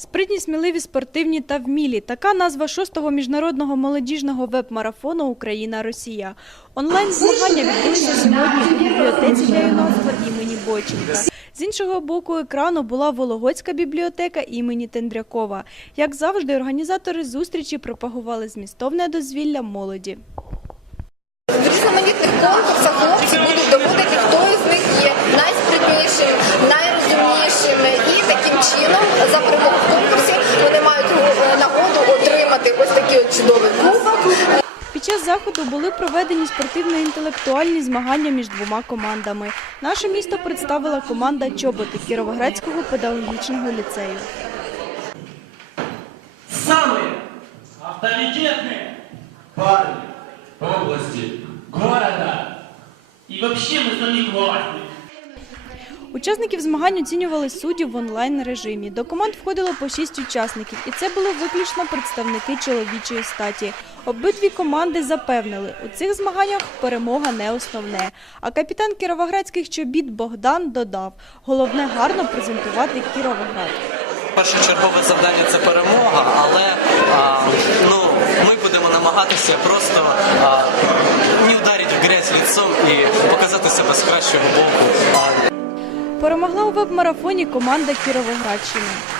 Спритні, сміливі, спортивні та вмілі. Така назва шостого міжнародного молодіжного веб-марафону Україна Росія. Онлайн змагання відбулися сьогодні у бібліотеці для юнацтва імені Боченка. З іншого боку екрану була Вологодська бібліотека імені Тендрякова. Як завжди, організатори зустрічі пропагували змістовне дозвілля молоді. Різноманітних чином за перемогу в конкурсі вони мають е, нагоду отримати ось такий от чудовий кубок. Під час заходу були проведені спортивно-інтелектуальні змагання між двома командами. Наше місто представила команда Чоботи Кіровоградського педагогічного ліцею. Самые авторитетные парни области, города и вообще мы за них властны. Учасників змагань оцінювали судді в онлайн режимі. До команд входило по шість учасників, і це були виключно представники чоловічої статі. Обидві команди запевнили, у цих змаганнях перемога не основне. А капітан кіровоградських чобіт Богдан додав: головне гарно презентувати Кіровоград. Першочергове завдання це перемога, але ну, ми будемо намагатися просто не вдарити в грязь лицом і показати себе з кращого боку. Перемогла у вебмарафоні команда Кіровоградщини.